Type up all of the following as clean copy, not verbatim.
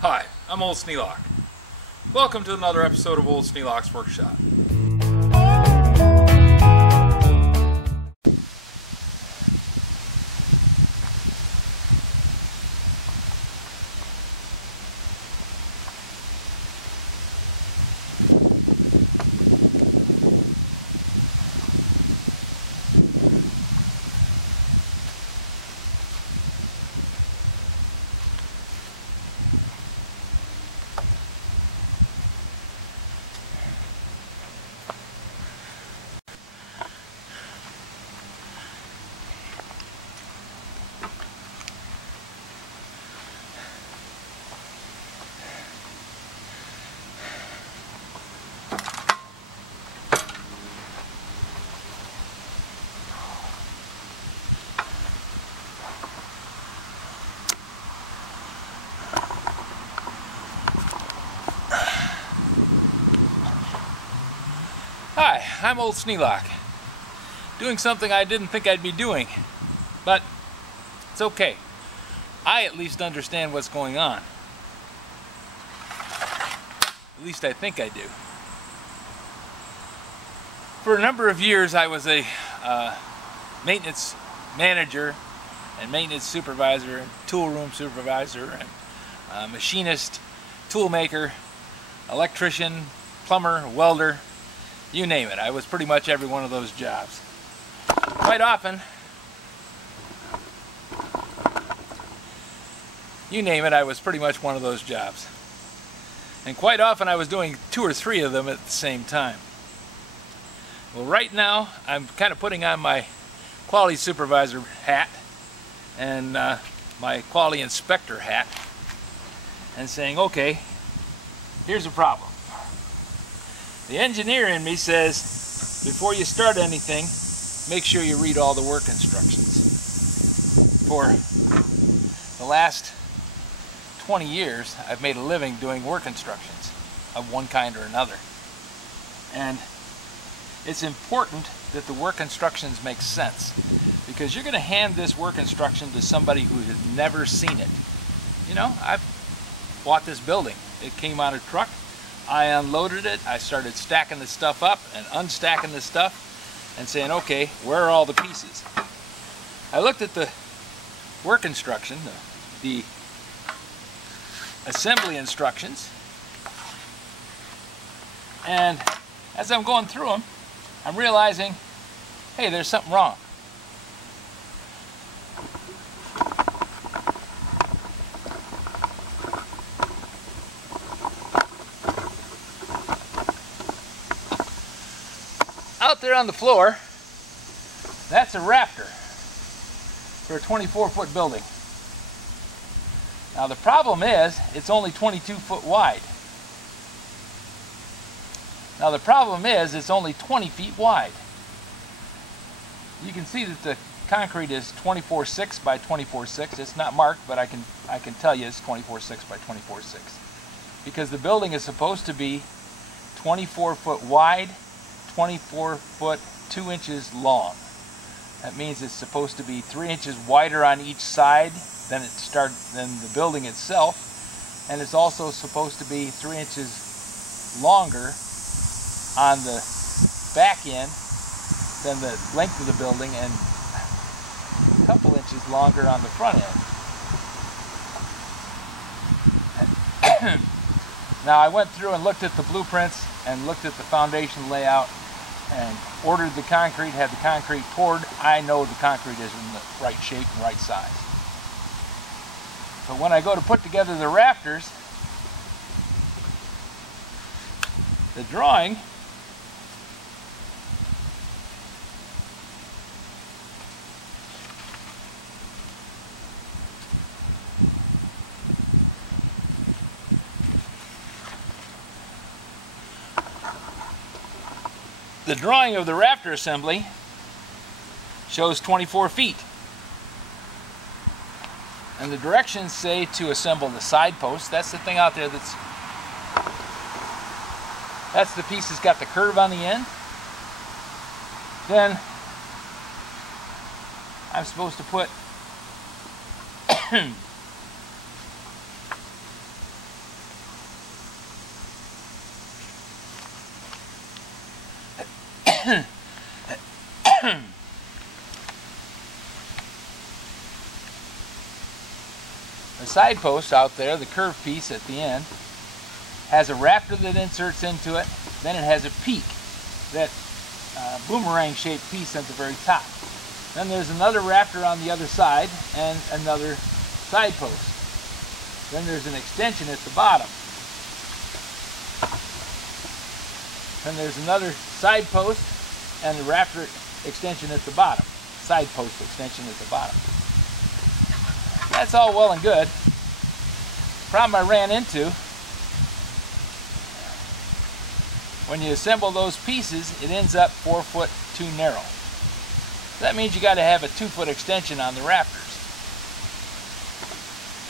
Hi, I'm Old Sneelock. Welcome to another episode of Old Sneelock's Workshop. Hi, I'm Old Sneelock, doing something I didn't think I'd be doing, but it's okay. I at least understand what's going on. At least I think I do. For a number of years I was a maintenance manager and maintenance supervisor and tool room supervisor and machinist, tool maker, electrician, plumber, welder. You name it. I was pretty much every one of those jobs. Quite often, you name it, I was pretty much one of those jobs. And quite often I was doing 2 or 3 of them at the same time. Well, right now I'm kind of putting on my quality supervisor hat and my quality inspector hat and saying, okay, here's the problem. The engineer in me says, before you start anything, make sure you read all the work instructions. For the last 20 years, I've made a living doing work instructions of one kind or another. And it's important that the work instructions make sense, because you're going to hand this work instruction to somebody who has never seen it. You know, I've bought this building. It came on a truck. I unloaded it, I started stacking the stuff up and unstacking the stuff and saying, okay, where are all the pieces? I looked at the work instruction, the assembly instructions, and as I'm going through them, I'm realizing, hey, there's something wrong. Out there on the floor, that's a rafter for a 24-foot building. Now the problem is, it's only 22 foot wide. Now the problem is, it's only 20 feet wide. You can see that the concrete is 24/6 by 24/6. It's not marked, but I can tell you it's 24/6 by 24/6. Because the building is supposed to be 24 foot wide, 24 foot 2 inches long. That means it's supposed to be 3 inches wider on each side than the building itself, and it's also supposed to be 3 inches longer on the back end than the length of the building, and a couple inches longer on the front end. Now I went through and looked at the blueprints and looked at the foundation layout and ordered the concrete, had the concrete poured. I know the concrete is in the right shape and right size. But when I go to put together the rafters, the drawing of the rafter assembly shows 24 feet. And the directions say to assemble the side posts. That's the thing out there that's the piece that's got the curve on the end. Then I'm supposed to put The side post out there, the curved piece at the end, has a rafter that inserts into it. Then it has a peak, that boomerang shaped piece at the very top. Then there's another rafter on the other side and another side post. Then there's an extension at the bottom. Then there's another side post and the rafter extension at the bottom. Side post extension at the bottom. That's all well and good. Problem I ran into, when you assemble those pieces, it ends up 4 foot too narrow. That means you got to have a 2 foot extension on the rafters.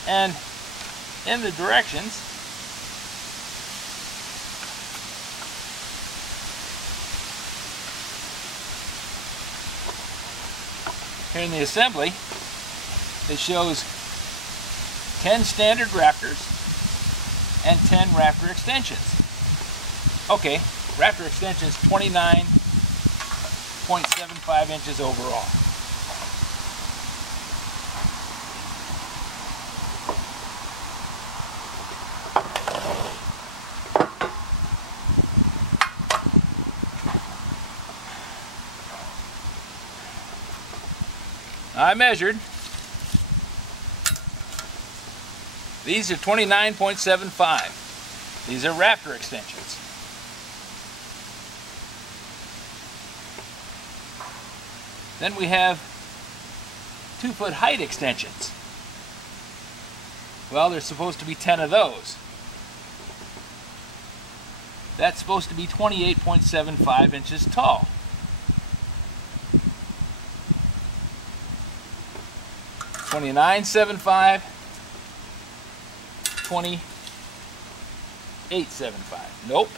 And in the directions, here in the assembly, it shows 10 standard rafters and 10 rafter extensions. Okay, rafter extension is 29.75 inches overall. I measured. These are 29.75. These are rafter extensions. Then we have 2 foot height extensions. Well, there's supposed to be 10 of those. That's supposed to be 28.75 inches tall. $29.75, $28.75. Nope,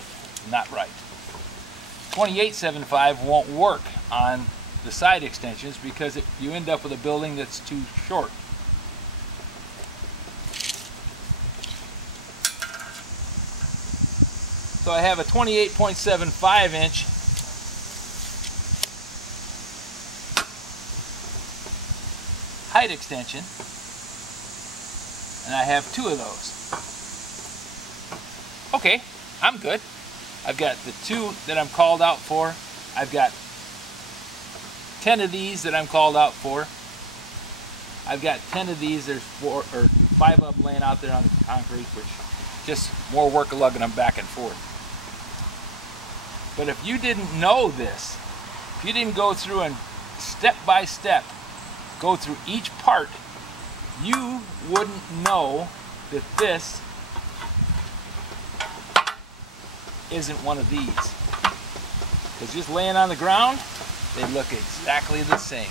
not right. $28.75 won't work on the side extensions because you end up with a building that's too short. So I have a 28.75 inch height extension, and I have 2 of those. Okay, I'm good. I've got the 2 that I'm called out for. I've got 10 of these that I'm called out for. I've got 10 of these. There's 4 or 5 of them laying out there on the concrete, which just more work of lugging them back and forth. But if you didn't know this, if you didn't go through and step by step go through each part, you wouldn't know that this isn't one of these. Because just laying on the ground, they look exactly the same.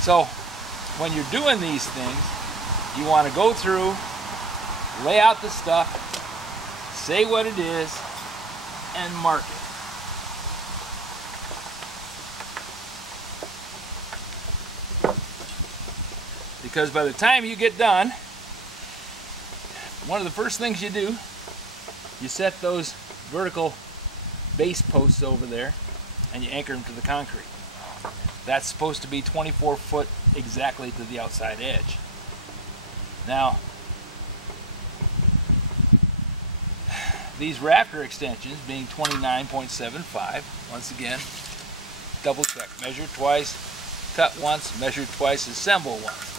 So when you're doing these things, you want to go through, lay out the stuff, say what it is, and mark it. Because by the time you get done, one of the first things you do, you set those vertical base posts over there and you anchor them to the concrete. That's supposed to be 24 foot exactly to the outside edge. Now, these rafter extensions being 29.75, once again, double check. Measure twice, cut once, measure twice, assemble once.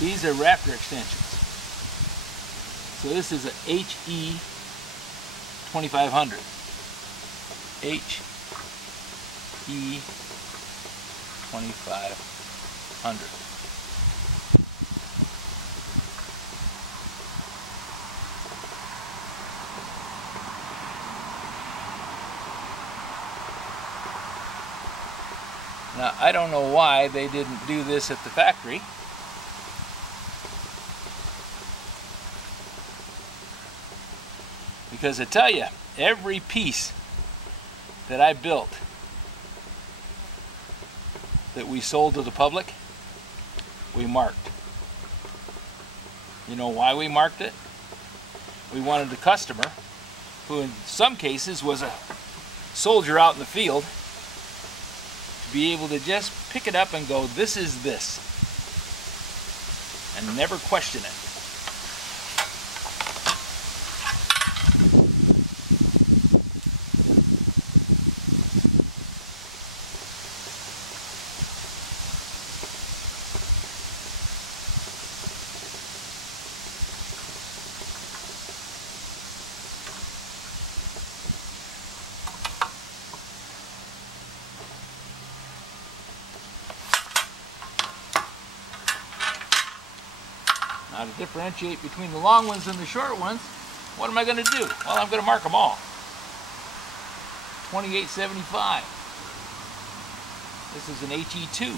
These are rafter extensions. So this is a HE 2500. HE 2500. Now, I don't know why they didn't do this at the factory. Because I tell you, every piece that I built that we sold to the public, we marked. You know why we marked it? We wanted the customer, who in some cases was a soldier out in the field, to be able to just pick it up and go, this is this, and never question it. Now to differentiate between the long ones and the short ones, what am I going to do? Well, I'm going to mark them all. 2875. This is an HE2.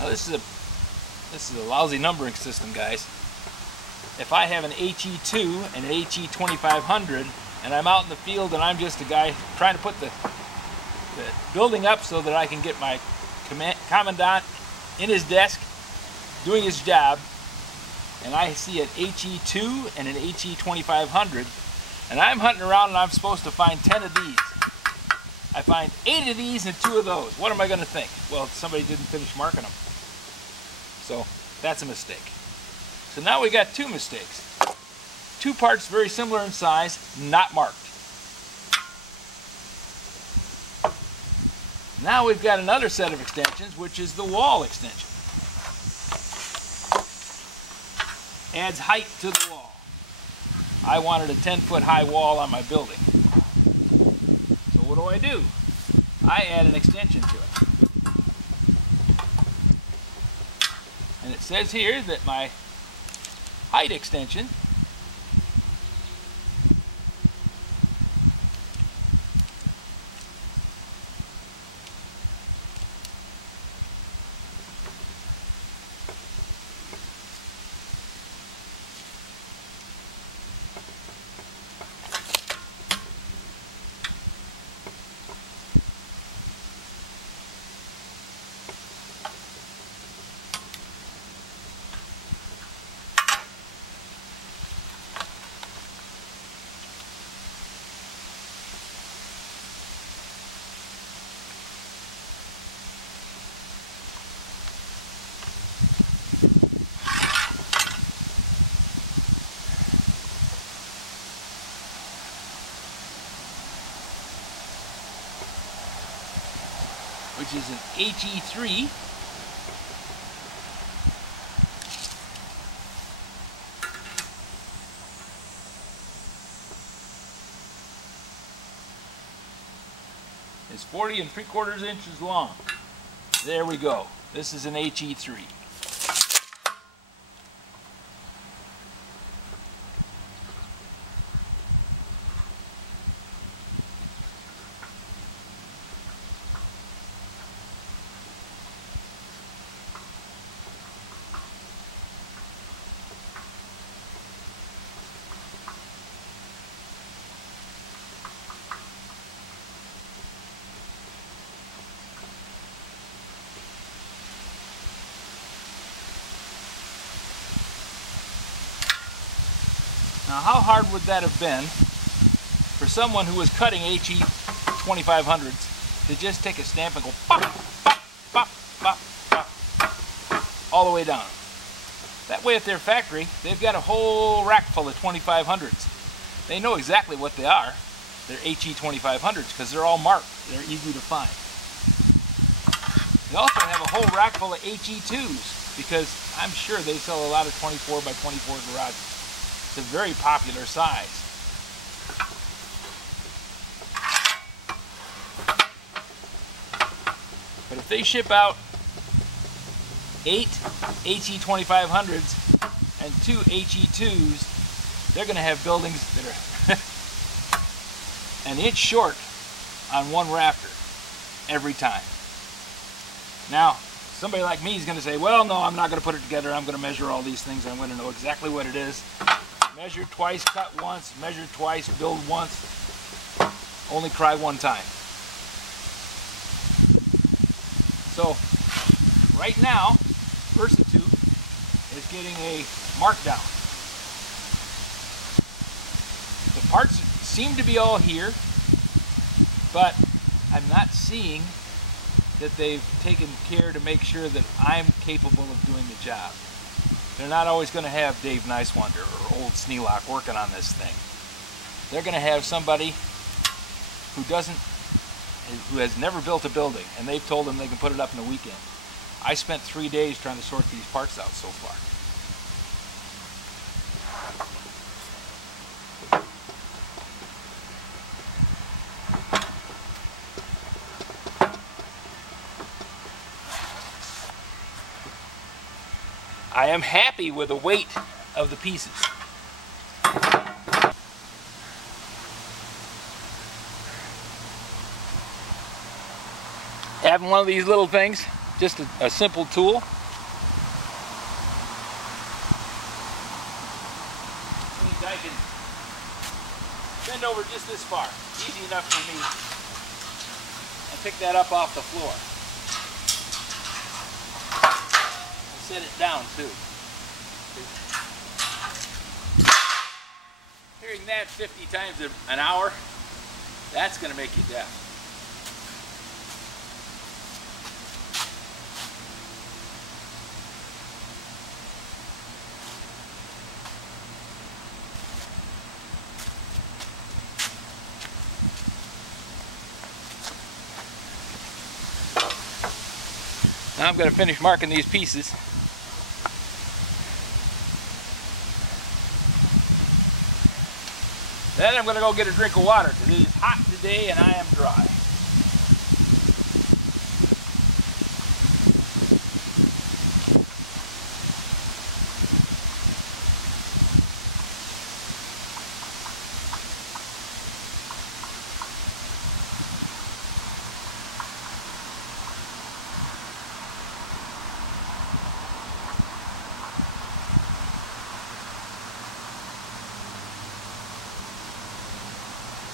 Now this is a lousy numbering system, guys. If I have an HE2 and an HE2500 and I'm out in the field and I'm just a guy trying to put the building up so that I can get my commandant in his desk doing his job, and I see an HE2 and an HE2500 and I'm hunting around and I'm supposed to find 10 of these. I find 8 of these and 2 of those. What am I going to think? Well, somebody didn't finish marking them. So that's a mistake. So now we got 2 mistakes. 2 parts very similar in size, not marked. Now we've got another set of extensions, which is the wall extension. Adds height to the wall. I wanted a 10-foot high wall on my building. So what do? I add an extension to it. And it says here that my height extension which is an HE3. It's 40 3/4 inches long. There we go. This is an HE3. Now, how hard would that have been for someone who was cutting HE 2500s to just take a stamp and go pop, pop, pop, pop, pop, all the way down? That way at their factory, they've got a whole rack full of 2500s. They know exactly what they are. They're HE 2500s because they're all marked. They're easy to find. They also have a whole rack full of HE2s because I'm sure they sell a lot of 24 by 24 garages. It's a very popular size. But if they ship out 8 HE 2500s and 2 HE2s, they're going to have buildings that are an inch short on one rafter every time. Now, Somebody like me is going to say, well, no, I'm not going to put it together. I'm going to measure all these things. I'm going to know exactly what it is. Measure twice, cut once, measure twice, build once, only cry one time. So, right now, Versatube is getting a markdown. The parts seem to be all here, but I'm not seeing that they've taken care to make sure that I'm capable of doing the job. They're not always going to have Dave Nicewonder or Old Sneelock working on this thing. They're going to have somebody who has never built a building, and they've told them they can put it up in a weekend. I spent 3 days trying to sort these parts out so far. I am happy with the weight of the pieces. Having one of these little things, just a simple tool. Means I can bend over just this far. Easy enough for me. And pick that up off the floor. Set it down too. Hearing that 50 times an hour, that's going to make you deaf. Now I'm going to finish marking these pieces. Then I'm going to go get a drink of water because it is hot today and I am dry.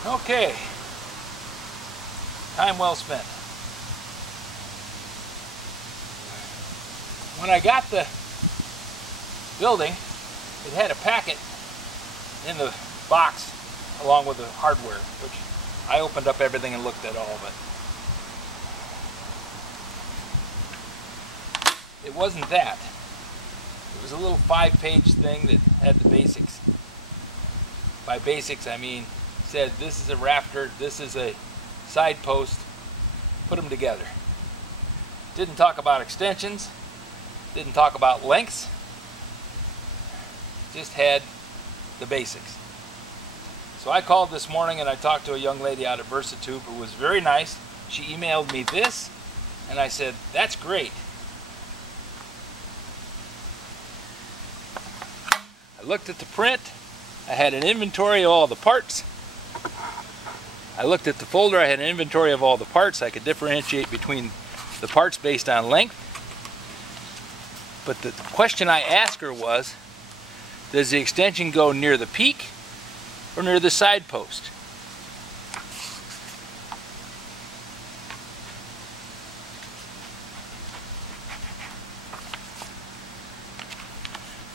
Okay, time well spent. When I got the building, it had a packet in the box along with the hardware, which I opened up everything and looked at all of it. It wasn't that. It was a little 5-page thing that had the basics. By basics, I mean said this is a rafter, this is a side post, put them together. Didn't talk about extensions, didn't talk about lengths, just had the basics. So I called this morning and I talked to a young lady out at Versatube who was very nice. She emailed me this and I said, that's great. I looked at the print, I had an inventory of all the parts. I looked at the folder, I had an inventory of all the parts. I could differentiate between the parts based on length. But the question I asked her was, does the extension go near the peak or near the side post?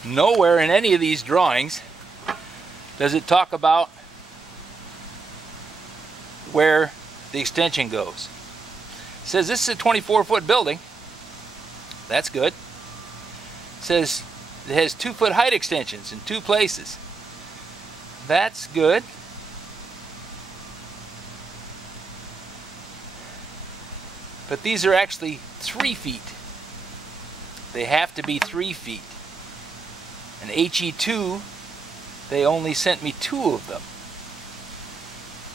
Nowhere in any of these drawings does it talk about where the extension goes. It says this is a 24-foot building. That's good. It says it has 2-foot height extensions in 2 places. That's good. But these are actually 3 feet. They have to be 3 feet. And HE2, they only sent me 2 of them.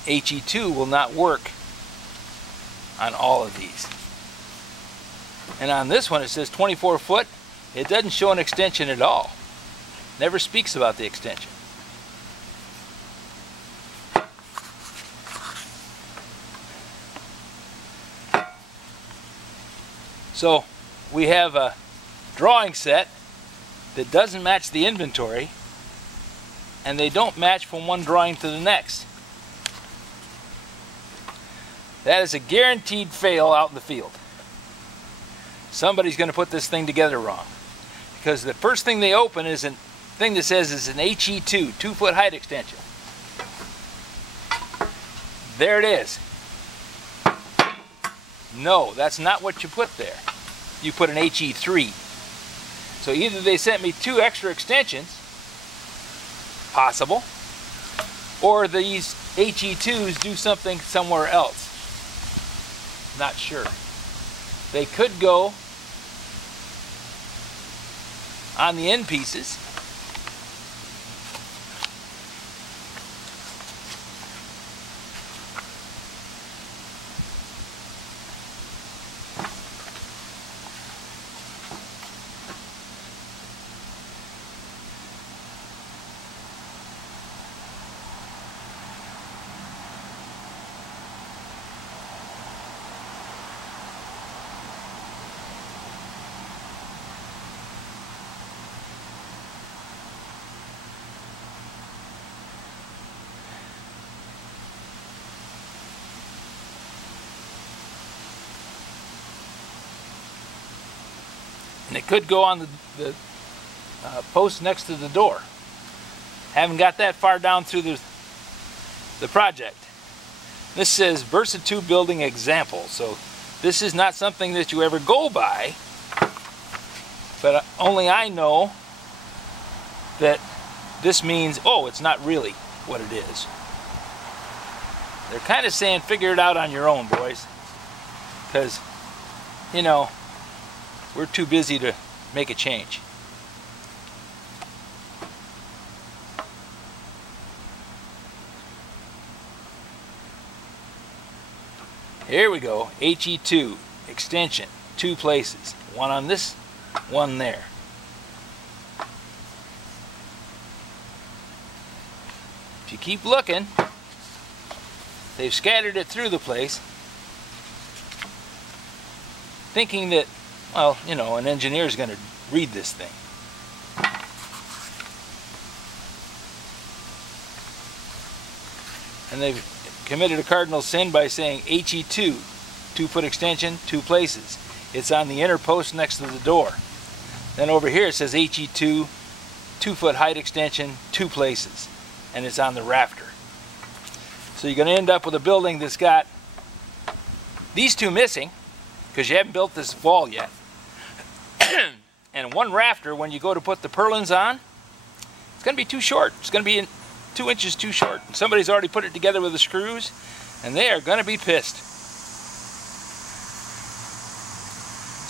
HE2 will not work on all of these. And on this one it says 24 foot. It doesn't show an extension at all. Never speaks about the extension. So we have a drawing set that doesn't match the inventory, and they don't match from one drawing to the next. That is a guaranteed fail out in the field. Somebody's going to put this thing together wrong, because the first thing they open is a thing that says it's an HE2, 2-foot height extension. There it is. No, that's not what you put there. You put an HE3. So either they sent me 2 extra extensions, possible, or these HE2s do something somewhere else. Not sure. They could go on the end pieces. And it could go on the post next to the door. Haven't got that far down through the project. This says Versatube building example, so this is not something that you ever go by, but only I know that this means, oh, it's not really what it is. They're kind of saying figure it out on your own, boys, because, you know, we're too busy to make a change. Here we go, HE2 extension, 2 places. One on this, one there. If you keep looking, they've scattered it through the place, thinking that, well, you know, an engineer is going to read this thing. And they've committed a cardinal sin by saying HE2, 2-foot extension, 2 places. It's on the inner post next to the door. Then over here it says HE2, 2-foot height extension, 2 places. And it's on the rafter. So you're going to end up with a building that's got these 2 missing, because you haven't built this wall yet. And one rafter, when you go to put the purlins on, it's going to be too short. It's going to be 2 inches too short. Somebody's already put it together with the screws, and they are going to be pissed.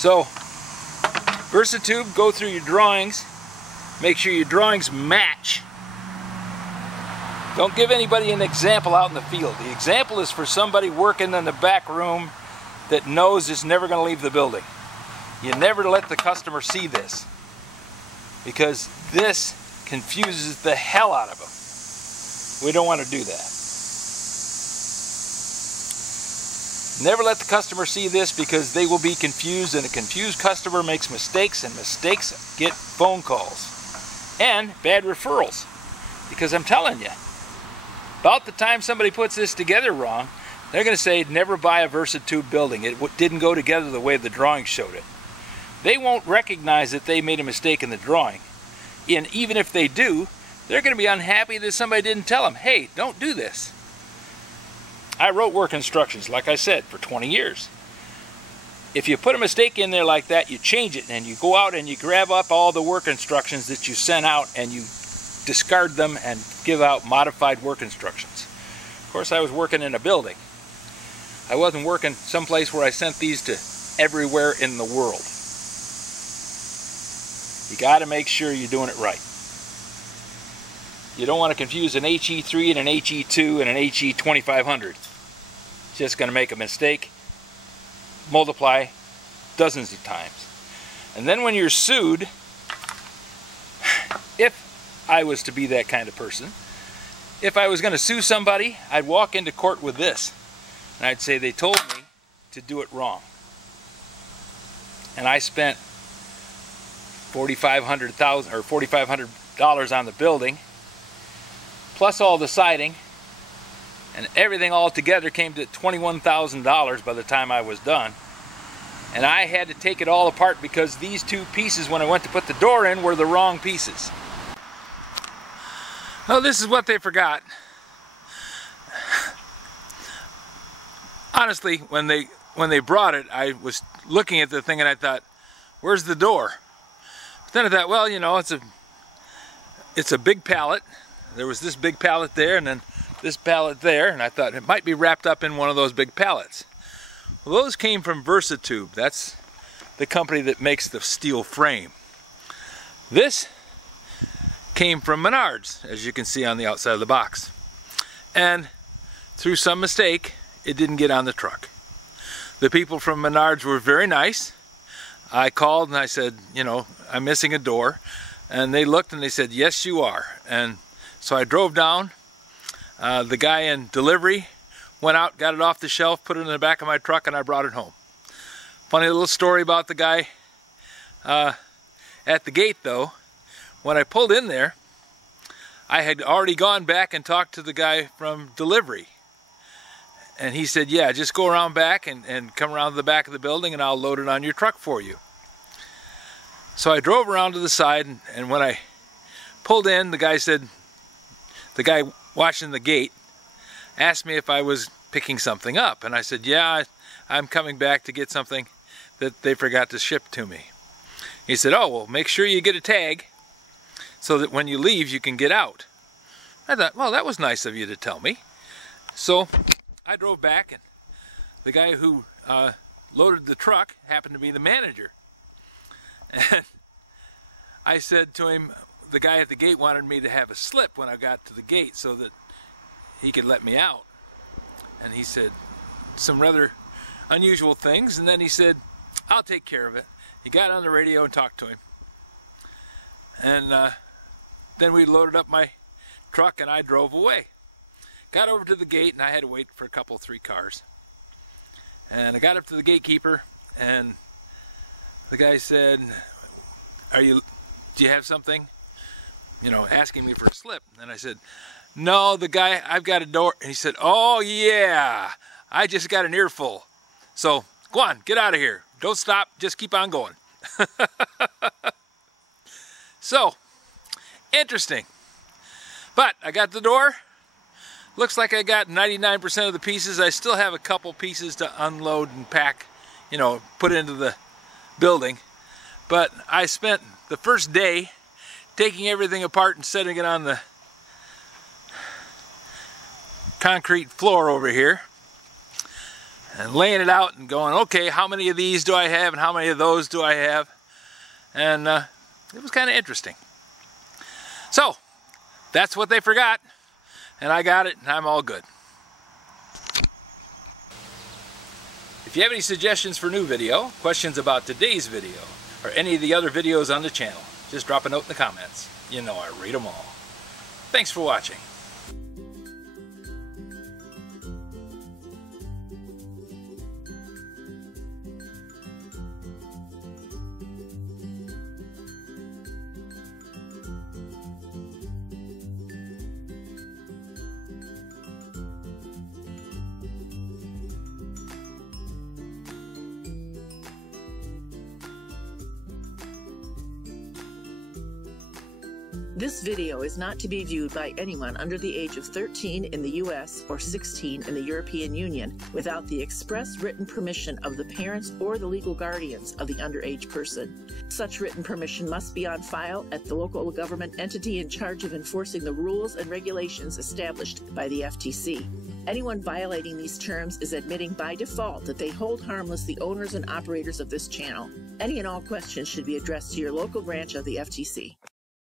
So, Versatube, go through your drawings. Make sure your drawings match. Don't give anybody an example out in the field. The example is for somebody working in the back room that knows it's never going to leave the building. You never let the customer see this, because this confuses the hell out of them. We don't want to do that. Never let the customer see this, because they will be confused, and a confused customer makes mistakes, and mistakes get phone calls and bad referrals. Because I'm telling you, about the time somebody puts this together wrong, they're going to say, never buy a Versatube building. It didn't go together the way the drawing showed it. They won't recognize that they made a mistake in the drawing. And even if they do, they're going to be unhappy that somebody didn't tell them, hey, don't do this. I wrote work instructions, like I said, for 20 years. If you put a mistake in there like that, you change it, and you go out and you grab up all the work instructions that you sent out, and you discard them and give out modified work instructions. Of course, I was working in a building. I wasn't working someplace where I sent these to everywhere in the world. You got to make sure you're doing it right. You don't want to confuse an HE3 and an HE2 and an HE2500. It's just going to make a mistake, multiply dozens of times. And then when you're sued, if I was to be that kind of person, if I was going to sue somebody, I'd walk into court with this. And I'd say they told me to do it wrong. and I spent $4,500 on the building, plus all the siding, and everything all together came to $21,000 by the time I was done. And I had to take it all apart because these two pieces, when I went to put the door in, were the wrong pieces. Well, this is what they forgot. Honestly, when they brought it, I was looking at the thing and I thought, where's the door? But then I thought, well, you know, it's a big pallet. There was this big pallet there and then this pallet there, and I thought it might be wrapped up in one of those big pallets. Well, those came from Versatube. That's the company that makes the steel frame. This came from Menards, as you can see on the outside of the box. And through some mistake, it didn't get on the truck. The people from Menards were very nice. I called and I said, you know, I'm missing a door. And they looked and they said, yes, you are. And so I drove down. The guy in delivery went out, got it off the shelf, put it in the back of my truck, and I brought it home. Funny little story about the guy at the gate, though. When I pulled in there, I had already gone back and talked to the guy from delivery. And he said, yeah, just go around back and come around to the back of the building and I'll load it on your truck for you. So I drove around to the side, and when I pulled in, the guy said, the guy watching the gate asked me if I was picking something up. And I said, yeah, I'm coming back to get something that they forgot to ship to me. He said, oh, well, make sure you get a tag so that when you leave, you can get out. I thought, well, that was nice of you to tell me. So I drove back, and the guy who loaded the truck happened to be the manager. And I said to him, the guy at the gate wanted me to have a slip when I got to the gate so that he could let me out. And he said some rather unusual things, and then he said, I'll take care of it. He got on the radio and talked to him. And then we loaded up my truck and I drove away. Got over to the gate and I had to wait for a couple, 3 cars. And I got up to the gatekeeper and the guy said, do you have something? You know, asking me for a slip. And I said, no, the guy, I've got a door. And he said, oh yeah, I just got an earful. So go on, get out of here. Don't stop, just keep on going. So, interesting. But I got the door. Looks like I got 99% of the pieces. I still have a couple pieces to unload and pack, you know, put into the building. But I spent the first day taking everything apart and setting it on the concrete floor over here and laying it out and going, okay, how many of these do I have and how many of those do I have? And it was kind of interesting. So that's what they forgot, and I got it and I'm all good. If you have any suggestions for new video, questions about today's video, or any of the other videos on the channel, just drop a note in the comments. You know I read them all. Thanks for watching. This video is not to be viewed by anyone under the age of 13 in the U.S. or 16 in the European Union without the express written permission of the parents or the legal guardians of the underage person. Such written permission must be on file at the local government entity in charge of enforcing the rules and regulations established by the FTC. Anyone violating these terms is admitting by default that they hold harmless the owners and operators of this channel. Any and all questions should be addressed to your local branch of the FTC.